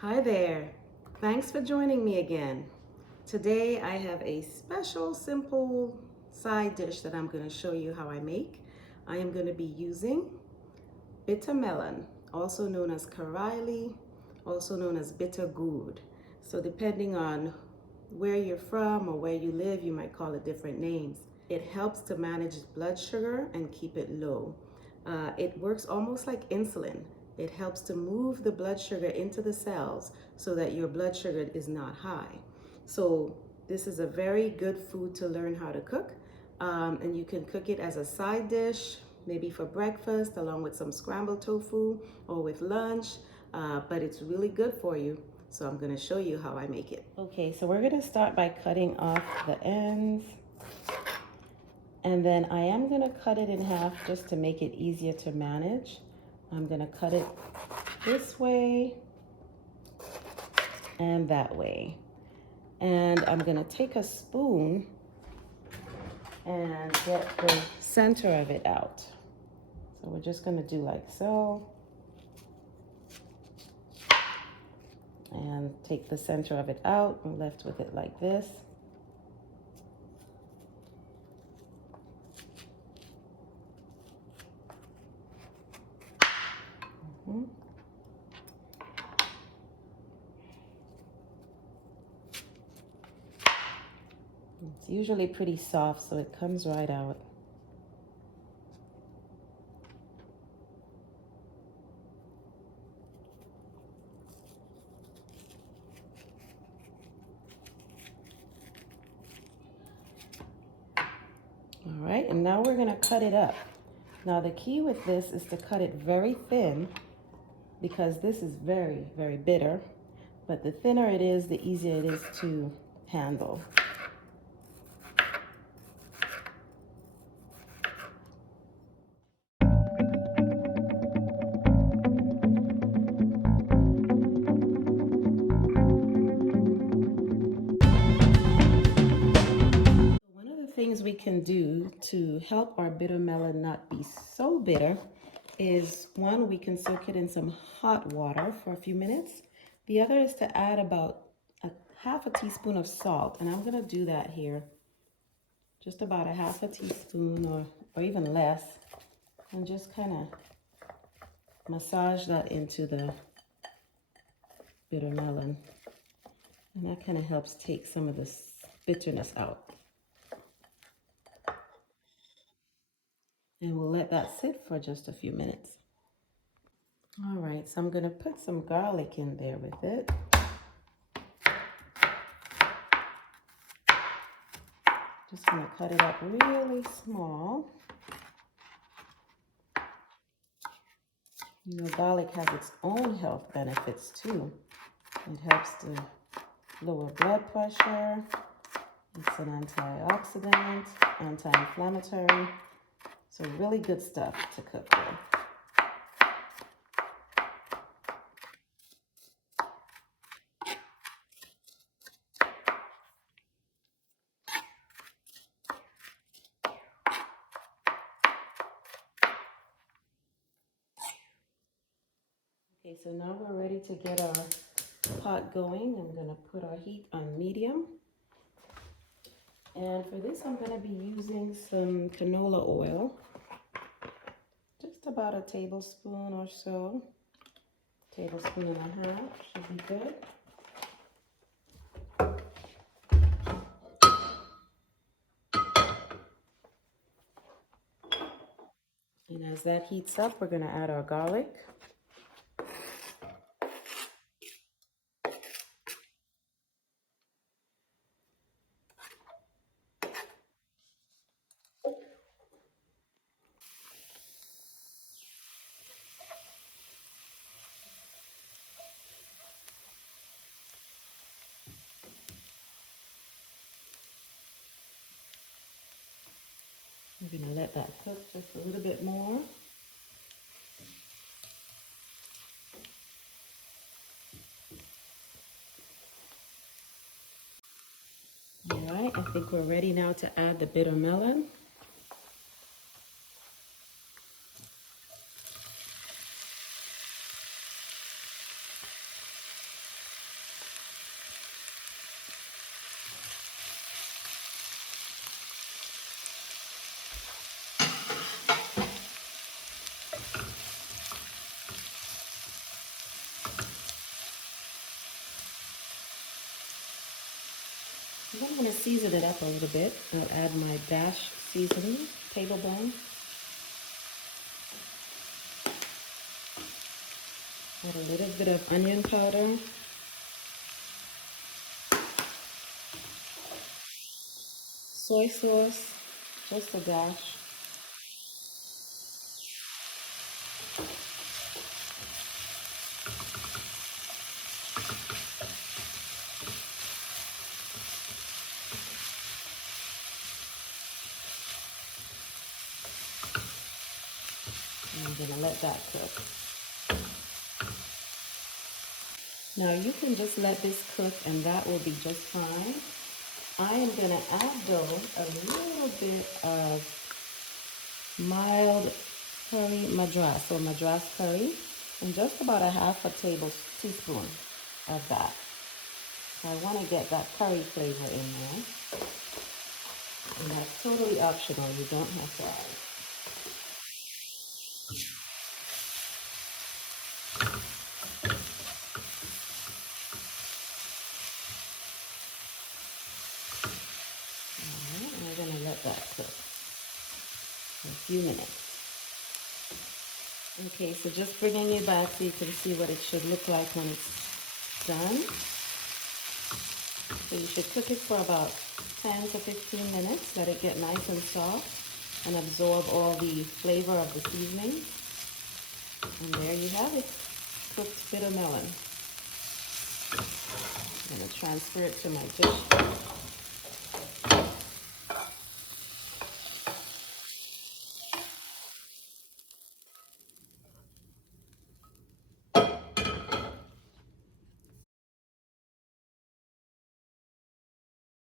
Hi there. Thanks for joining me again. Today I have a special simple side dish that I'm going to show you how I make. I am going to be using bitter melon, also known as karaili, also known as bitter gourd. So depending on where you're from or where you live, you might call it different names. It helps to manage blood sugar and keep it low. It works almost like insulin. It helps to move the blood sugar into the cells so that your blood sugar is not high. So this is a very good food to learn how to cook. And you can cook it as a side dish, maybe for breakfast along with some scrambled tofu or with lunch, but it's really good for you. So I'm going to show you how I make it. Okay, so we're going to start by cutting off the ends. And then I am going to cut it in half just to make it easier to manage. I'm going to cut it this way and that way. And I'm going to take a spoon and get the center of it out. So we're just going to do like so. And take the center of it out. I'm left with it like this. It's usually pretty soft, so it comes right out. All right, and now we're gonna cut it up. Now the key with this is to cut it very thin because this is very, very bitter. But the thinner it is, the easier it is to handle. One of the things we can do to help our bitter melon not be so bitter is, one, we can soak it in some hot water for a few minutes. The other is to add about half a teaspoon of salt, and I'm gonna do that here. Just about a half a teaspoon or even less, and just kind of massage that into the bitter melon. And that kind of helps take some of the bitterness out. And we'll let that sit for just a few minutes. All right, so I'm gonna put some garlic in there with it. Just gonna cut it up really small. You know, garlic has its own health benefits too. It helps to lower blood pressure. It's an antioxidant, anti-inflammatory. So really good stuff to cook with. Okay, so now we're ready to get our pot going. I'm gonna put our heat on medium. And for this, I'm gonna be using some canola oil. Just about a tablespoon or so. Tablespoon and a half should be good. And as that heats up, we're gonna add our garlic. We're gonna let that cook just a little bit more. All right, I think we're ready now to add the bitter melon. I'm going to season it up a little bit. I'll add my dash seasoning, tablespoon. Add a little bit of onion powder. Soy sauce, just a dash. And I'm going to let that cook. Now you can just let this cook and that will be just fine. I am going to add though a little bit of mild curry madras or madras curry and just about a half a teaspoon of that. So I want to get that curry flavor in there. And that's totally optional. You don't have to add it. Alright, and we're going to let that cook for a few minutes. Okay, so just bringing you back so you can see what it should look like when it's done. So you should cook it for about 10 to 15 minutes. Let it get nice and soft and absorb all the flavor of the seasoning. And there you have it, cooked bitter melon. I'm going to transfer it to my dish.